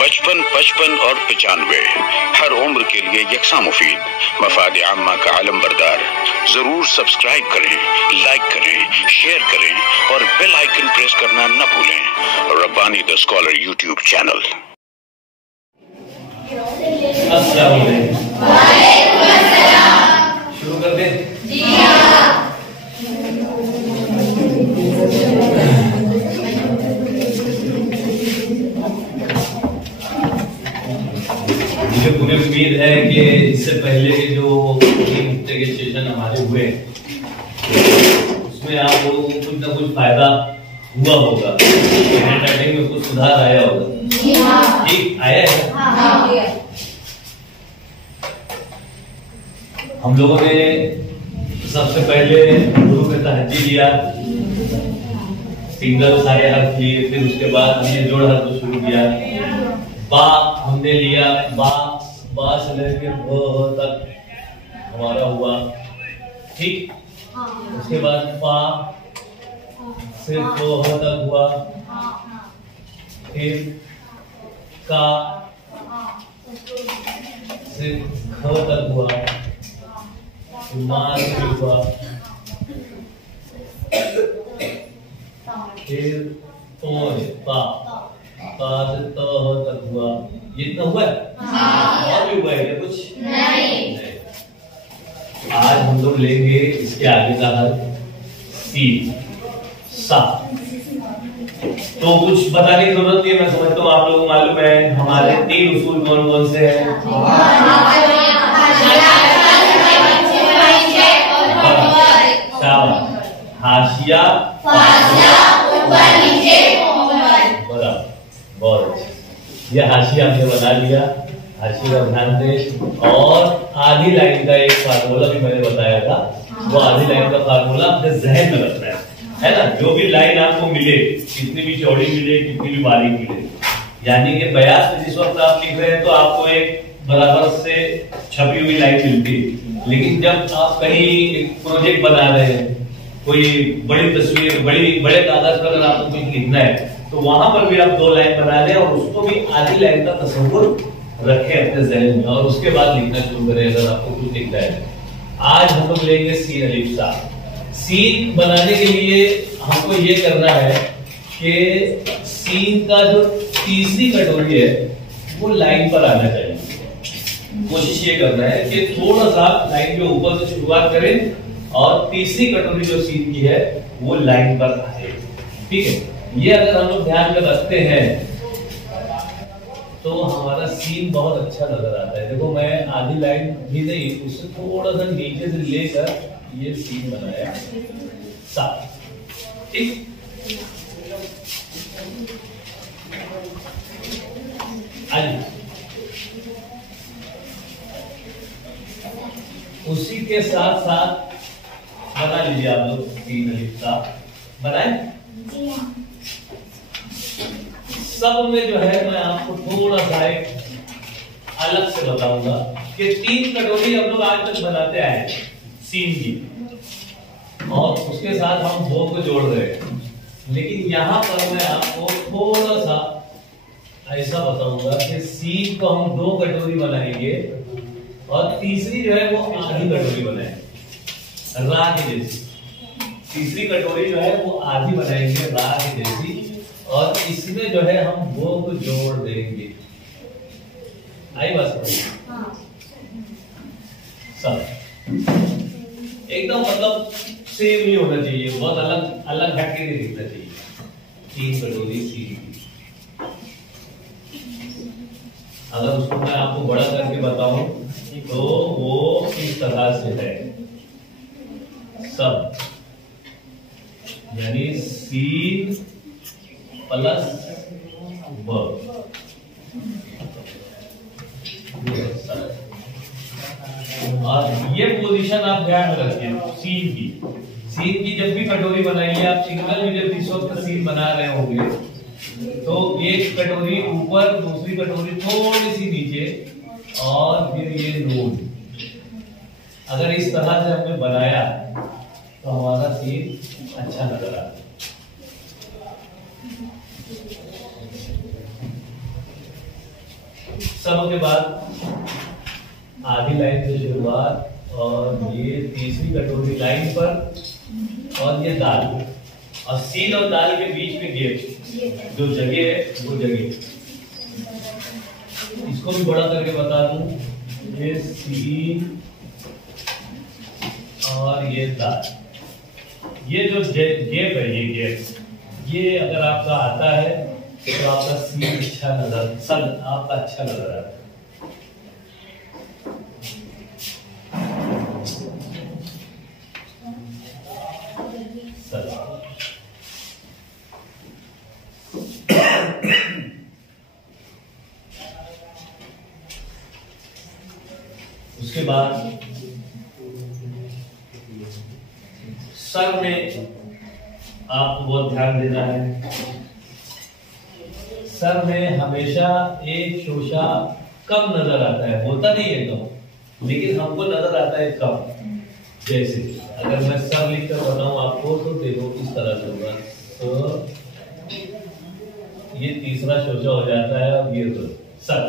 55, 55 और 95 हर उम्र के लिए यकसा मुफीद, मफाद आम्मा का आलम बरदार। जरूर सब्सक्राइब करें, लाइक करें, शेयर करें और बेल आइकन प्रेस करना न भूलें। Rabbani the scholar YouTube channel. अस्सलाम वालेकुम। शुरू कर दें? जी हाँ। मुझे पूरी उम्मीद है कि इससे पहले के जो 3 हफ्ते के सेशन हमारे हुए उसमें आप लोगों को कुछ ना कुछ फायदा हुआ होगा, हैंडराइटिंग में कुछ सुधार आया होगा। ठीक आया है? हाँ। हम लोगों ने सबसे पहले गुरु में तहज्जी लिया, सिंगल सारे हर्फ लिए, फिर उसके बाद हमने जोड़ हर्फ शुरू किया। बा हमने लिया, बा से लेकर ब तक हमारा हुआ। ठीक, उसके बाद पा से ब तक हुआ, फिर का से ख तक हुआ, मान हुआ, फिर पा से तक हुआ। ये इतना हुआ है? और भी हुआ है क्या कुछ? नहीं। आज हम लोग लेंगे इसके आगे का हर्फ सी, सा। तो कुछ बताने की जरूरत नहीं है, मैं समझता हूँ आप लोगों को मालूम है हमारे 3 उसूल कौन कौन से हैं। हाशिया, ऊपर नीचे, बराबर, बहुत अच्छा। यह हाशिया हमने बना लिया, हाशिया का ध्यान दें। और आधी लाइन का एक फार्मूला भी मैंने बताया था, वो आधी लाइन का फार्मूला अपने जहन में रखना है ना। जो भी लाइन आपको मिले, कितनी भी चौड़ी मिले, कितनी भी बारीक मिले, यानी कि बयास में जिस वक्त आप लिख रहे हैं तो आपको एक बराबर से छपी हुई लाइन मिलती है, लेकिन जब आप कहीं एक प्रोजेक्ट बना रहे हैं, कोई बड़ी तस्वीर, बड़े कागज पर अगर आपको कुछ लिखना है तो वहां पर भी आप 2 लाइन बना लें और उसको भी आधी लाइन का तस्वुर रखें अपने ज़हन में, और उसके बाद लिखना शुरू करें अगर आपको कुछ लिखना है। आज हम लोग लेंगे सीन अलिफ सा। सीन बनाने के लिए हमको ये करना है कि सीन का जो तीसरी कटोरी है वो लाइन पर आना चाहिए। कोशिश ये करना है कि थोड़ा सा लाइन के ऊपर से शुरुआत करें और तीसरी कटोरी जो सीन की है वो लाइन पर आए। ठीक है, ये अगर हम लोग ध्यान में रखते हैं तो हमारा सीन बहुत अच्छा नजर आता है। देखो मैं आधी लाइन भी नहीं, उससे थोड़ा सा नीचे से लेकर ये सीन बनाया सा। ठीक, आइए उसी के साथ साथ बना लीजिए आप लोग सीन अलिफ सा। बनाए? सब में जो है मैं आपको थोड़ा सा एक अलग से बताऊंगा कि 3 कटोरी हम लोग आज तक बनाते आए सीन की, और उसके साथ हम 2 को जोड़ रहे हैं, लेकिन यहां पर मैं आपको थोड़ा सा ऐसा बताऊंगा कि सीन को हम 2 कटोरी बनाएंगे और तीसरी जो है वो आधी कटोरी बनाएंगे, रा की जैसी। तीसरी कटोरी जो है वो आधी बनाएंगे रा की जैसी, और इसमें जो है हम 2 को जोड़ देंगे। आई बात समझ? सब एकदम मतलब सेम नहीं होना चाहिए, बहुत अलग अलग हटके नहीं दिखना चाहिए। 3 कटोरी सीन की, अगर उसको मैं आपको बड़ा करके बताऊं तो वो इस तरह से है सब, यानी सीन प्लस ब। और ये पोजीशन आप ध्यान में रखिए सीन की। सीन की जब भी कटोरी बनाइए आप, सिंगल में जब इस वक्त सीन बना रहे होंगे तो एक कटोरी ऊपर, दूसरी कटोरी थोड़ी सी नीचे, और फिर ये नून। अगर इस तरह से हमने बनाया तो हमारा सीन अच्छा नजर आता है। सम के बाद आधी लाइन से शुरुआत और ये तीसरी कटोरी लाइन पर और ये दाल और सीन और दाल के बीच में गेप जो जगह है वो जगह। इसको भी बड़ा करके बता दूं, ये सीन और ये दाल, ये जो गेप है ये गेप, ये अगर आपका आता है तो आपका सीन अच्छा नजर, सन आपका अच्छा नजर आता है। उसके बाद सर में आपको बहुत ध्यान देना है। सर में हमेशा एक शोषा कम नजर आता है, होता नहीं है कम, लेकिन हमको नजर आता है कम। जैसे अगर मैं सर लिखकर बताऊं आपको तो देखो इस तरह से होगा, तो ये तीसरा शोषा हो जाता है और ये तो सर।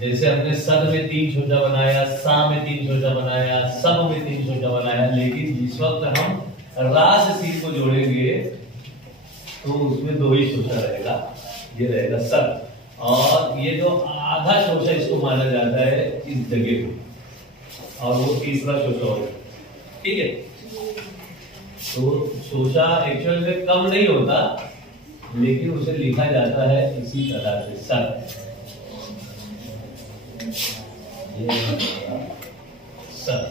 जैसे हमने सद में 3 शोषा बनाया, सा में 3 शोषा बनाया, सब में 3 शोषा बनाया, लेकिन जिस वक्त हम रा से सी को जोड़ेंगे तो उसमें 2 ही शोषा रहेगा, ये रहेगा सद। और ये जो आधा शोषा इसको माना जाता है इस जगह पे, और वो तीसरा शोषा होगा, ठीक है। तो शोषा एक्चुअल में कम नहीं होता, लेकिन उसे लिखा जाता है इसी तरह से सद। सर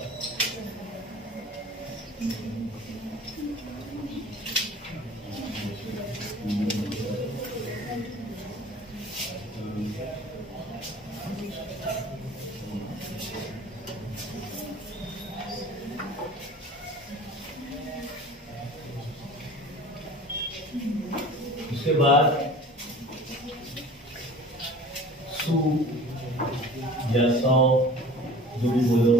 उसके बाद सू या सौ जो भी बोलो,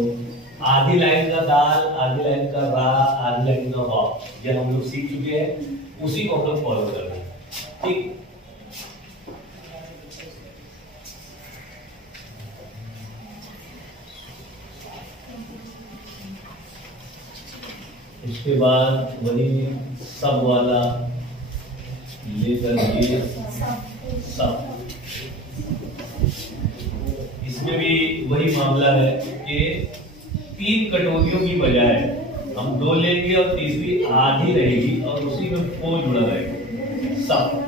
आधी लाइन का दाल, आधी लाइन का रा, आधी लाइन का वा, ये हम लोग सीख चुके हैं, उसी को हम लोग फॉलो कर रहे हैं, ठीक। उसके बाद वही सब वाला लेकर ये सब, इसमें भी वही मामला है कि 3 कटोरियों की बजाय हम 2 लेंगे और तीसरी आधी रहेगी और उसी में फो जुड़ा रहेगा, सब।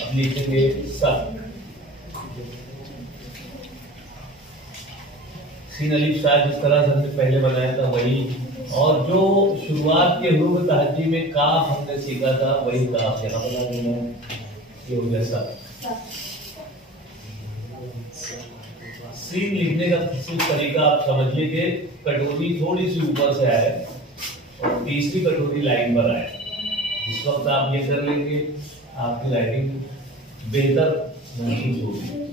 अब लिखेंगे सब, सीन अलिफ सा जिस तरह से हमने पहले बनाया था वही, और जो शुरुआत के हुरूफ तहज्जी में काफ हमने सीखा था वही काफ यहाँ बना देना है, ये हो गया सब। सीन लिखने का तरीका आप समझ लीजिए, कटोरी थोड़ी सी ऊपर से आए और तीसरी कटोरी लाइन पर आए, इस वक्त आप ये कर लेंगे, आपकी राइटिंग बेहतर महसूस होगी।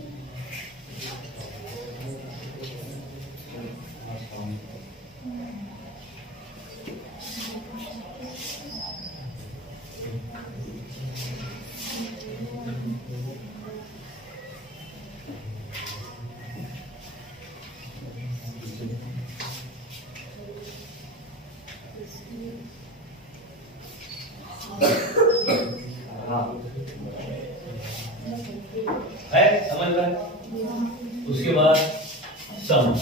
है समझ में? उसके बाद सम,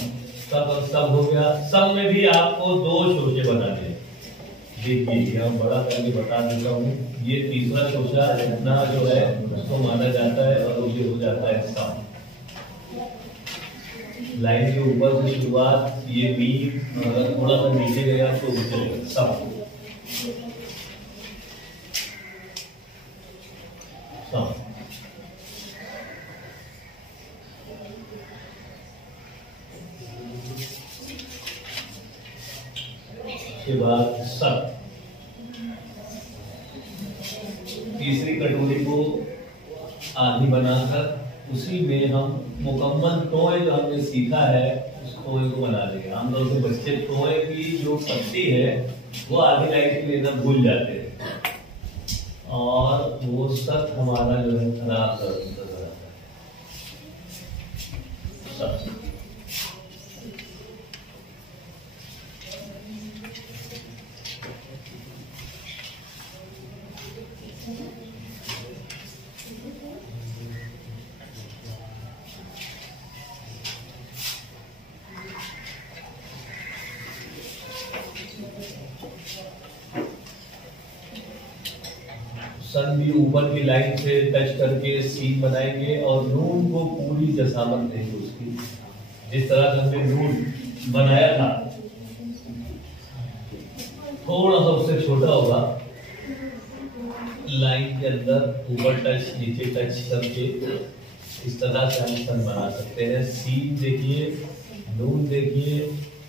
सब और सब हो गया। सम में भी आपको 2 शोषे बनाने हैं। देखिए हम बड़ा करके बता देता हूँ, ये तीसरा शोषा इतना जो है उसको माना जाता है और ये हो जाता है सम। लाइन के ऊपर से शुरुआत, ये बी अगर थोड़ा सा नीचे गया तो चलेगा सम। के बाद सब तीसरी कटोरी को आधी बनाकर उसी में हम मुकम्मल तोए जो हमने सीखा है उस तोए को बना देंगे। आमतौर से बच्चे तोए की जो पत्ती है वो आधी लाइन में एकदम भूल जाते हैं और वो सब हमारा जो है खराब कर जाता है। सब सन भी ऊपर की लाइन से टच करके सीन बनाएंगे और नून को पूरी जसामत देंगे उसकी। जिस तरह से हमने नून बनाया था थोड़ा सा उससे छोटा होगा, लाइन के अंदर ऊपर टच नीचे टच करके इस तरह से हम सन बना सकते हैं। सीन देखिए, नून देखिए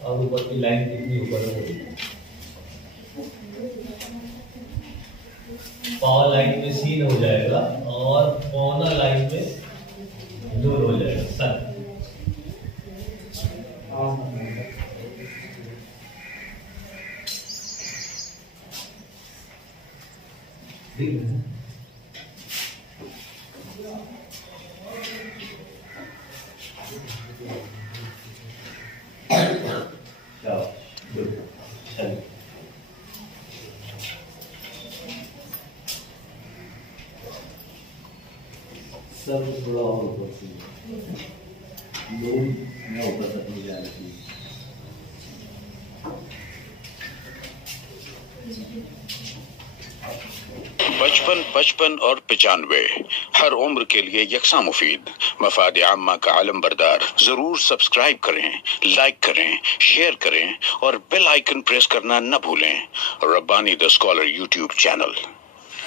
और ऊपर की लाइन कितनी ऊपर है। पावर लाइन में सीन हो जाएगा और पौना लाइन में दूर हो जाएगा सन। ठीक है। सब थोड़ा और ऊपर से ऊपर तक नहीं जा रही। बचपन 55 और 95 हर उम्र के लिए यकसा मुफीद। मफाद आम्मा का आलम बरदार। जरूर सब्सक्राइब करें, लाइक करें, शेयर करें और बेल आइकन प्रेस करना न भूलें। Rabbani the scholar YouTube channel.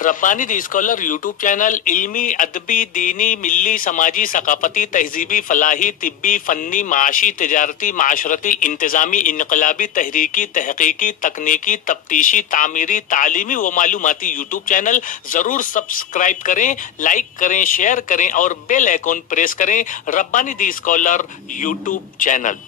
Rabbani the scholar YouTube channel इल्मी, अदबी, दीनी, मिल्ली, समाजी, सकाफती, तहजीबी, फलाही, तिब्बी, फन्नी, माशी, तिजारती, माशरती, इंतजामी, इनकलाबी, तहरीकी, तहकीकी, तकनीकी, तफ्तीशी, तामीरी, तालीमी व मालूमाती यूट्यूब चैनल। जरूर सब्सक्राइब करें, लाइक करें, शेयर करें और बेल आइकन प्रेस करें। Rabbani the scholar YouTube channel.